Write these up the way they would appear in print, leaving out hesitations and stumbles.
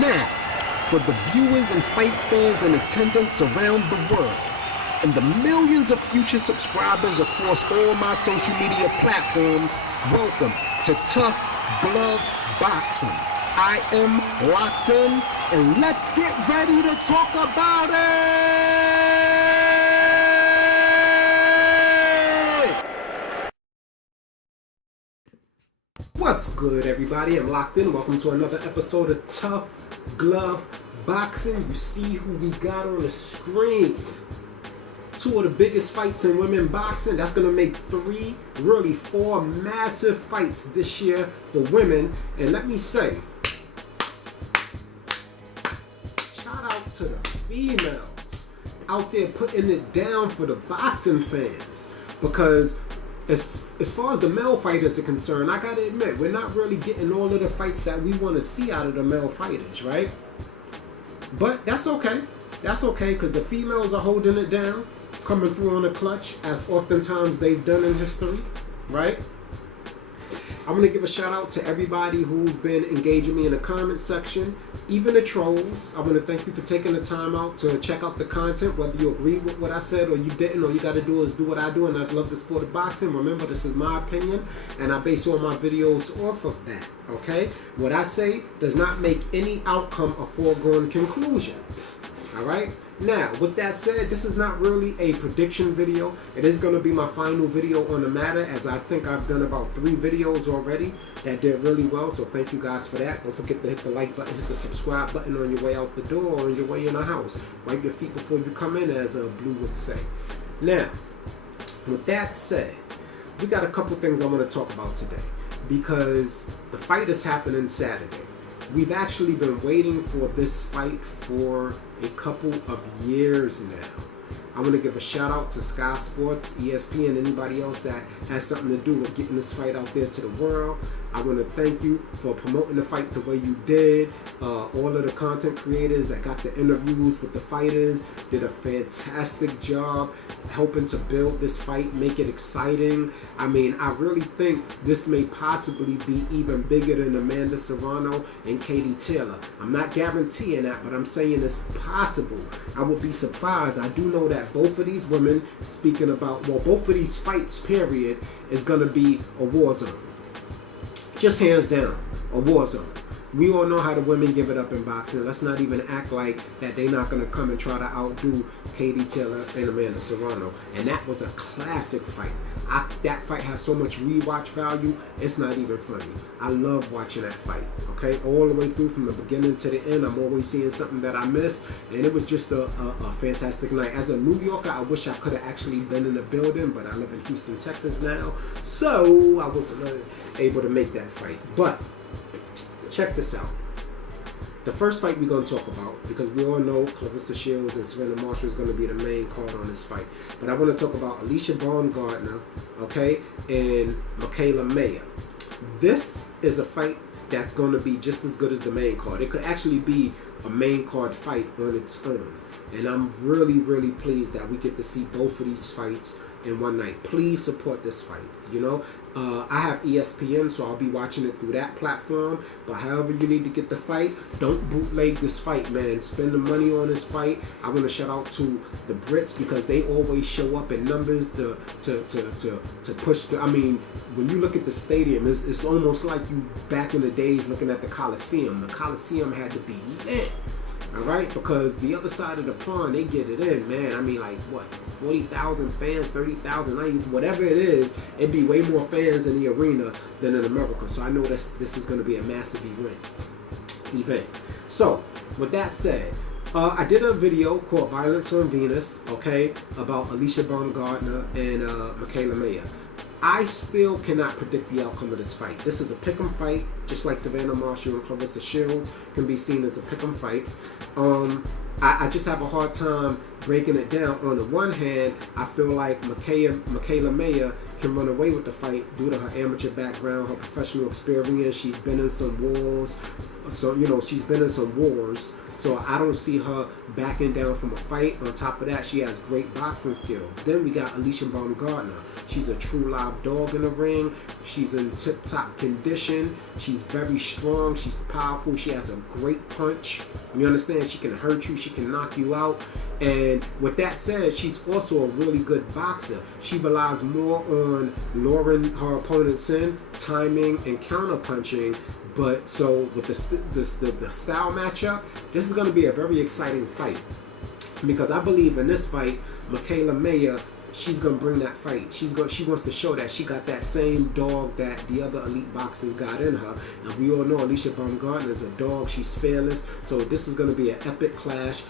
Now, for the viewers and fight fans in attendance around the world, and the millions of future subscribers across all my social media platforms, welcome to Tough Glove Boxing. I am locked in, and let's get ready to talk about it! What's good, everybody? I'm locked in. Welcome to another episode of Tough Glove Boxing. You see who we got on the screen. Two of the biggest fights in women boxing. That's going to make four massive fights this year for women. And let me say, shout out to the females out there putting it down for the boxing fans. Because as far as the male fighters are concerned, I got to admit, we're not really getting all of the fights that we want to see out of the male fighters, right? But that's okay. That's okay, because the females are holding it down, coming through on the clutch, as oftentimes they've done in history, right? I'm going to give a shout out to everybody who's been engaging me in the comment section, even the trolls. I want to thank you for taking the time out to check out the content, whether you agree with what I said or you didn't. All you got to do is do what I do, and that's love the sport of boxing. Remember, this is my opinion, and I base all my videos off of that, okay? What I say does not make any outcome a foregone conclusion. All right. Now, with that said, this is not really a prediction video. It is going to be my final video on the matter, as I think I've done about 3 videos already that did really well. So thank you guys for that. Don't forget to hit the like button, hit the subscribe button on your way out the door or on your way in the house. Wipe your feet before you come in, as Blue would say. Now, with that said, we got a couple things I want to talk about today, because the fight is happening Saturday. We've actually been waiting for this fight for a couple of years now. I want to give a shout out to Sky Sports, ESPN, and anybody else that has something to do with getting this fight out there to the world. I want to thank you for promoting the fight the way you did. All of the content creators that got the interviews with the fighters did a fantastic job helping to build this fight, make it exciting. I mean, I really think this may possibly be even bigger than Amanda Serrano and Katie Taylor. I'm not guaranteeing that, but I'm saying it's possible. I would be surprised. I do know that both of these women, speaking about, well, both of these fights, period, is going to be a war zone. Just hands down, a war zone. We all know how the women give it up in boxing. Let's not even act like that they're not going to come and try to outdo Katie Taylor and Amanda Serrano. And that was a classic fight. That fight has so much rewatch value, it's not even funny. I love watching that fight, okay? All the way through from the beginning to the end. I'm always seeing something that I missed. And it was just a fantastic night. As a New Yorker, I wish I could have actually been in the building, but I live in Houston, Texas now. So I wasn't able to make that fight. But check this out. The first fight we're going to talk about, because we all know Claressa Shields and Savannah Marshall is going to be the main card on this fight. But I want to talk about Alycia Baumgardner, okay, and Mikaela Mayer. This is a fight that's going to be just as good as the main card. It could actually be a main card fight on its own. And I'm really, really pleased that we get to see both of these fights in one night. Please support this fight. You know, I have ESPN, so I'll be watching it through that platform. But however you need to get the fight, don't bootleg this fight, man. Spend the money on this fight. I want to shout out to the Brits, because they always show up in numbers to push the. I mean, when you look at the stadium, it's almost like you back in the days looking at the Coliseum. The Coliseum had to be lit. All right, because the other side of the pond, they get it in, man. I mean, like, what, 40,000 fans, 30,000, 90,000, whatever it is, it'd be way more fans in the arena than in America. So I know this is going to be a massive event. So, with that said, I did a video called Violence on Venus, okay, about Alycia Baumgardner and Mikaela Mayer. I still cannot predict the outcome of this fight. This is a pick'em fight, just like Savannah Marshall and Claressa Shields can be seen as a pick'em fight. I just have a hard time breaking it down. On the one hand, I feel like Mikaela Mayer can run away with the fight due to her amateur background, her professional experience. She's been in some wars, so she's been in some wars. So I don't see her backing down from a fight. On top of that, she has great boxing skills. Then we got Alycia Baumgardner. She's a true live dog in the ring. She's in tip-top condition. She's very strong. She's powerful. She has a great punch. You understand? She can hurt you. She can knock you out. And with that said, she's also a really good boxer. She relies more on luring her opponents in, timing, and counter-punching. But so with the style matchup, this is going to be a very exciting fight, because I believe in this fight, Mikaela Mayer, she's gonna bring that fight. She wants to show that she got that same dog that the other elite boxers got in her. And we all know Alycia Baumgardner is a dog. She's fearless. So this is gonna be an epic clash.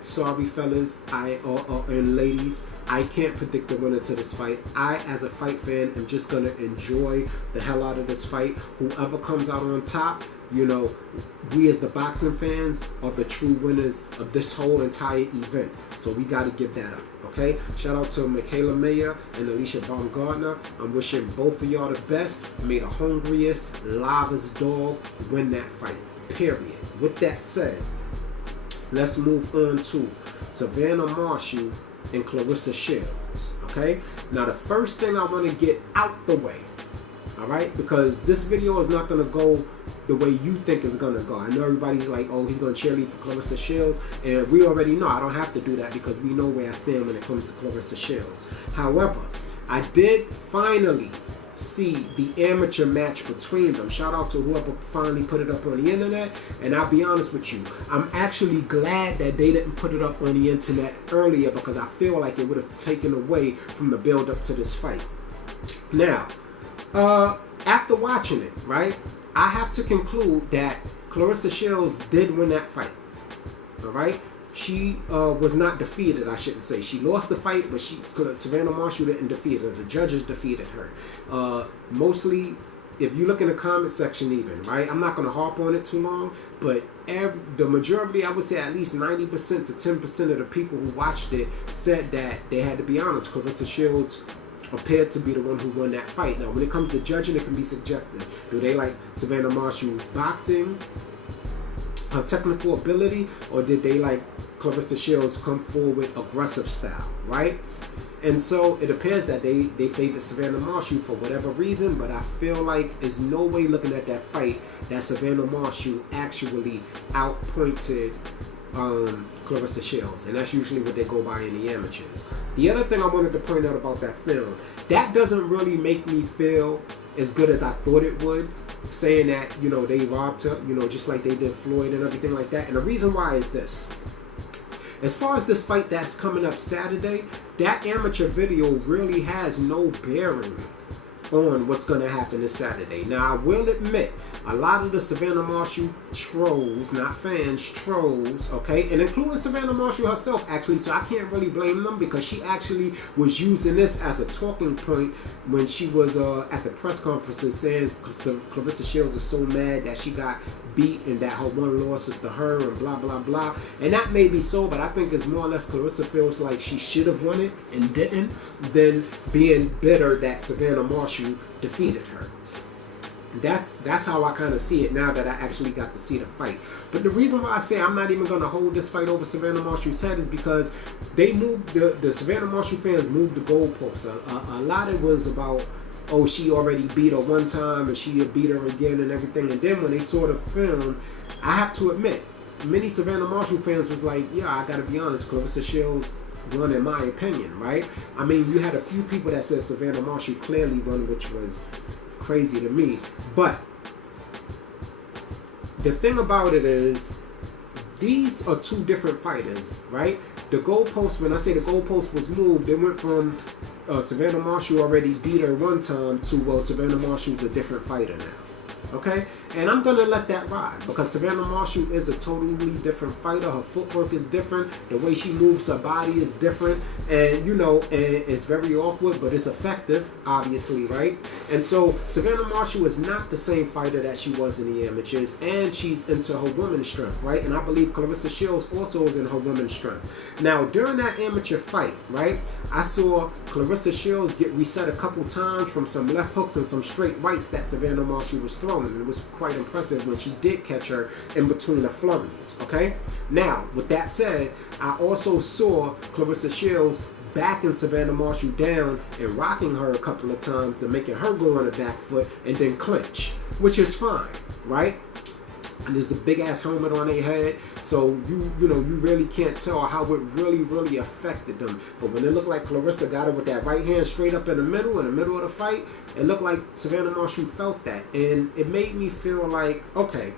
Sorry fellas, and ladies, I can't predict the winner to this fight. I, as a fight fan, am just gonna enjoy the hell out of this fight. Whoever comes out on top, we as the boxing fans are the true winners of this whole entire event. So we got to give that up, okay? Shout out to Mikaela Mayer and Alycia Baumgardner. I'm wishing both of y'all the best. May the hungriest, livest dog win that fight, period. With that said, let's move on to Savannah Marshall and Claressa Shields, okay? Now, the first thing I want to get out the way, all right, because this video is not going to go the way you think it's going to go. I know everybody's like, oh, he's going to cheerlead for Claressa Shields, and we already know I don't have to do that because we know where I stand when it comes to Claressa Shields. However, I did finally see the amateur match between them. Shout out to whoever finally put it up on the internet, and I'll be honest with you, I'm actually glad that they didn't put it up on the internet earlier, because I feel like it would have taken away from the build up to this fight. Now, after watching it, right, I have to conclude that Claressa Shields did win that fight. All right, she was not defeated. I shouldn't say she lost the fight, but Savannah Marshall didn't defeat her. The judges defeated her. Mostly, if you look in the comment section, even right, I'm not going to harp on it too long, but the majority, I would say at least 90% to 10% of the people who watched it said that they had to be honest. Claressa Shields appeared to be the one who won that fight. Now, when it comes to judging, it can be subjective. Do they like Savannah Marshall's boxing, her technical ability, or did they like Claressa Shields come forward with aggressive style, right? And so it appears that they favored Savannah Marshall for whatever reason, but I feel like there's no way looking at that fight that Savannah Marshall actually outpointed Claressa Shields, and that's usually what they go by in the amateurs. The other thing I wanted to point out about that film, that doesn't really make me feel as good as I thought it would, saying that, they robbed her, just like they did Floyd and everything like that. And the reason why is this. As far as this fight that's coming up Saturday, that amateur video really has no bearing on what's going to happen this Saturday. Now, I will admit, a lot of the Savannah Marshall trolls, not fans, trolls, okay, and including Savannah Marshall herself, actually, so I can't really blame them, because she actually was using this as a talking point when she was at the press conferences, saying Claressa Shields is so mad that she got beat and that her one loss is to her and blah blah blah, and that may be so, but I think it's more or less Claressa feels like she should have won it and didn't, than being bitter that Savannah Marshall defeated her. That's how I kind of see it now that I actually got to see the fight. But the reason why I say I'm not even going to hold this fight over Savannah Marshall's head is because they moved, the Savannah Marshall fans moved the goalposts. A lot of it was about, oh, she already beat her one time and she beat her again and everything. And then when they saw the film, I have to admit, many Savannah Marshall fans was like, yeah, I got to be honest, Claressa Shields won in my opinion, right? I mean, you had a few people that said Savannah Marshall clearly won, which was crazy to me. But the thing about it is, these are two different fighters, right? The goalpost, when I say the goalpost was moved, it went from Savannah Marshall already beat her one time to, well, Savannah Marshall's a different fighter now. Okay? And I'm going to let that ride because Savannah Marshall is a totally different fighter. Her footwork is different. The way she moves her body is different. And, you know, and it's very awkward, but it's effective, obviously, right? And so Savannah Marshall is not the same fighter that she was in the amateurs, and she's into her women's strength, right? And I believe Claressa Shields also is in her women's strength. Now, during that amateur fight, right, I saw Claressa Shields get reset a couple times from some left hooks and some straight rights that Savannah Marshall was throwing. And it was quite impressive when she did catch her in between the flurries, okay? Now, with that said, I also saw Claressa Shields backing Savannah Marshall down and rocking her a couple of times to making her go on the back foot and then clinch, which is fine, right? And there's a big ass helmet on their head, so you really can't tell how it really affected them. But when it looked like Claressa got her with that right hand straight up in the middle of the fight, it looked like Savannah Marshall felt that, and it made me feel like, okay,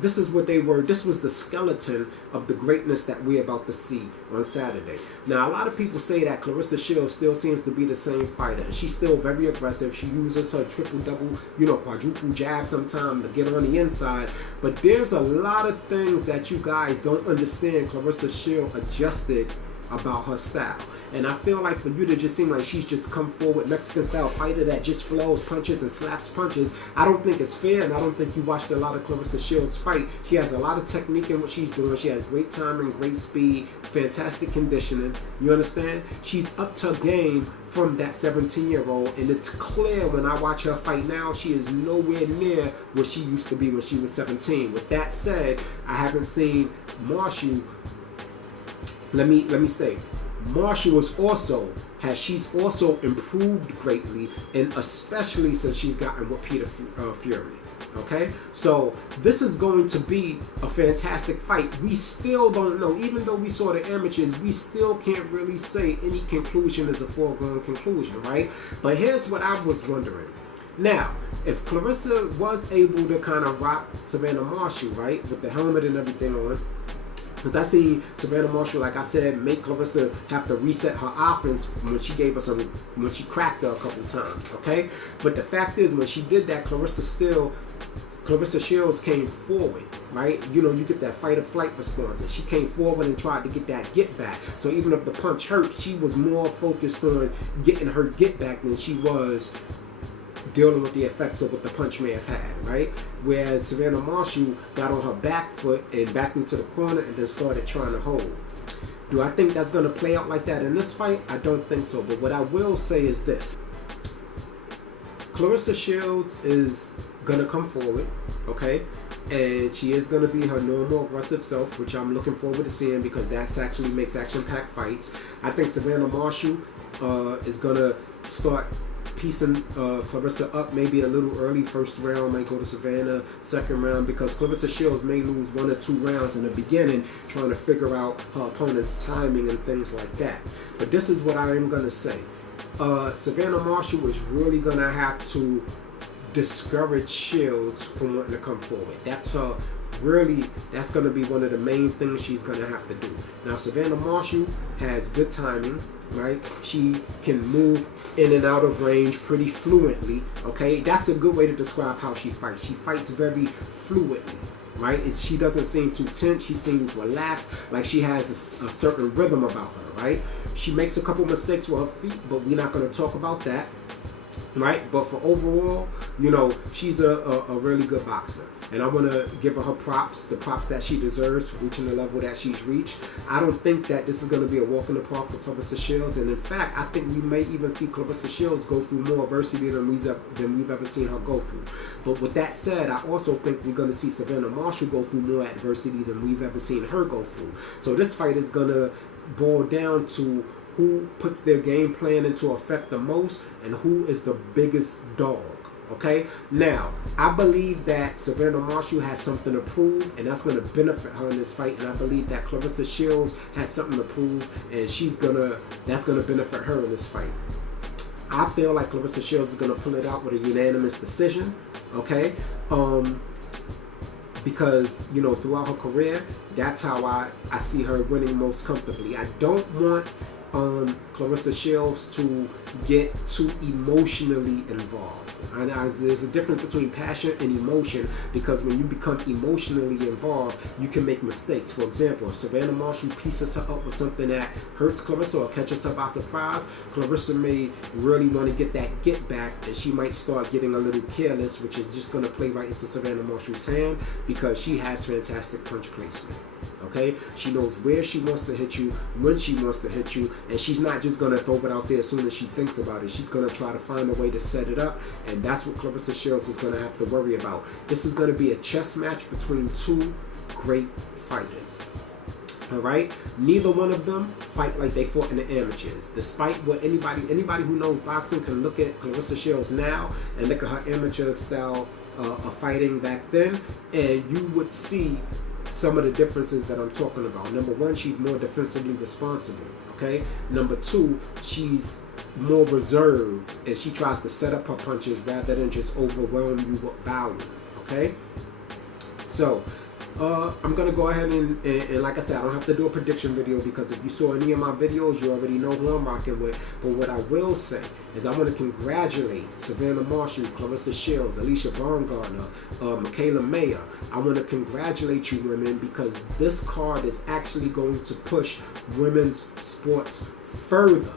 this is what they were. This was the skeleton of the greatness that we're about to see on Saturday. Now, a lot of people say that Claressa Shields still seems to be the same fighter. And she's still very aggressive. She uses her triple, double, quadruple jab sometimes to get on the inside. But there's a lot of things that you guys don't understand Claressa Shields adjusted about her style. And I feel like for you to just seem like she's just come forward Mexican style fighter that just flows punches and slaps punches, I don't think it's fair, and I don't think you watched a lot of Claressa Shields fight. She has a lot of technique in what she's doing. She has great timing, great speed, fantastic conditioning. You understand? She's up to game from that 17-year-old, and it's clear when I watch her fight now, she is nowhere near what she used to be when she was 17. With that said, I haven't seen Marshall. Let me say, Marshall she's also improved greatly, and especially since she's gotten with Peter Fury. Okay, so this is going to be a fantastic fight. We still don't know, even though we saw the amateurs, we still can't really say any conclusion is a foregone conclusion, right? But here's what I was wondering. Now, if Claressa was able to kind of rock Savannah Marshall, right, with the helmet and everything on, because I seen Savannah Marshall, like I said, make Claressa have to reset her offense when she cracked her a couple times, okay? But the fact is, when she did that, Claressa Shields came forward, right? You get that fight or flight response, and she came forward and tried to get that get back. So even if the punch hurt, she was more focused on getting her get back than she was dealing with the effects of what the punch may have had, right? Whereas Savannah Marshall got on her back foot and backed into the corner and then started trying to hold. Do I think that's going to play out like that in this fight? I don't think so. But what I will say is this. Claressa Shields is going to come forward, okay? And she is going to be her normal aggressive self, which I'm looking forward to seeing because that actually makes action-packed fights. I think Savannah Marshall is going to start piecing Claressa up maybe a little early. First round might go to Savannah, second round, because Claressa Shields may lose 1 or 2 rounds in the beginning trying to figure out her opponent's timing and things like that. But this is what I am going to say. Savannah Marshall is really going to have to discourage Shields from wanting to come forward. That's going to be one of the main things she's going to have to do. Now, Savannah Marshall has good timing, right? She can move in and out of range pretty fluently, okay? That's a good way to describe how she fights. She fights very fluidly, right? She doesn't seem too tense. She seems relaxed, like she has a certain rhythm about her, right? She makes a couple mistakes with her feet, but we're not going to talk about that, right? But for overall, she's a really good boxer. And I want to give her props, the props that she deserves for reaching the level that she's reached. I don't think that this is going to be a walk in the park for Claressa Shields. And in fact, I think we may even see Claressa Shields go through more adversity than we've ever seen her go through. But with that said, I also think we're going to see Savannah Marshall go through more adversity than we've ever seen her go through. So this fight is going to boil down to who puts their game plan into effect the most and who is the biggest dog. Okay, now I believe that Savannah Marshall has something to prove, and that's going to benefit her in this fight. And I believe that Claressa Shields has something to prove, and that's going to benefit her in this fight. I feel like Claressa Shields is going to pull it out with a unanimous decision. Okay, because throughout her career, that's how I see her winning most comfortably. I don't want Claressa Shields to get too emotionally involved. And there's a difference between passion and emotion, because when you become emotionally involved, you can make mistakes. For example, if Savannah Marshall pieces her up with something that hurts Claressa or catches her by surprise, Claressa may really want to get that get back, and she might start getting a little careless, which is just going to play right into Savannah Marshall's hand, because she has fantastic punch placement. Okay, she knows where she wants to hit you, when she wants to hit you, and she's not just going to throw it out there as soon as she thinks about it. She's going to try to find a way to set it up, and that's what Claressa Shields is going to have to worry about. This is going to be a chess match between two great fighters. All right, neither one of them fight like they fought in the amateurs. Despite what anybody who knows boxing can look at Claressa Shields now and look at her amateur style of fighting back then, and you would see some of the differences that I'm talking about. Number one, she's more defensively responsible. Okay. Number two, she's more reserved, and she tries to set up her punches rather than just overwhelm you with volume. Okay. So I'm gonna go ahead and like I said, I don't have to do a prediction video, because if you saw any of my videos, you already know who I'm rocking with. But what I will say is I want to congratulate Savannah Marshall, Claressa Shields, Alycia Baumgardner, Mikaela Mayer. I want to congratulate you women, because this card is actually going to push women's sports further.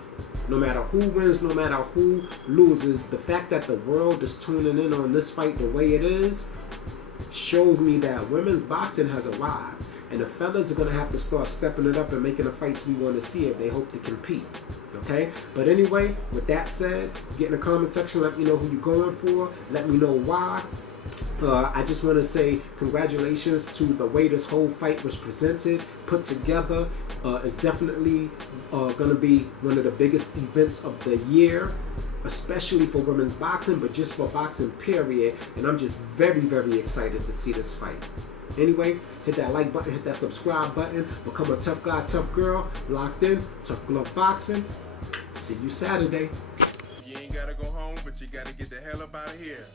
No matter who wins, no matter who loses, the fact that the world is tuning in on this fight the way it is shows me that women's boxing has arrived, and the fellas are going to have to start stepping it up and making the fights we want to see if they hope to compete. Okay, but anyway, with that said, get in the comment section, let me know who you're going for, let me know why. I just want to say congratulations to the way this whole fight was presented, put together. It's definitely going to be one of the biggest events of the year, especially for women's boxing, but just for boxing period. And I'm just very, very excited to see this fight. Anyway, hit that like button, hit that subscribe button, become a tough guy, tough girl, locked in, Tough Glove Boxing. See you Saturday. You ain't gotta go home, but you gotta get the hell up out of here.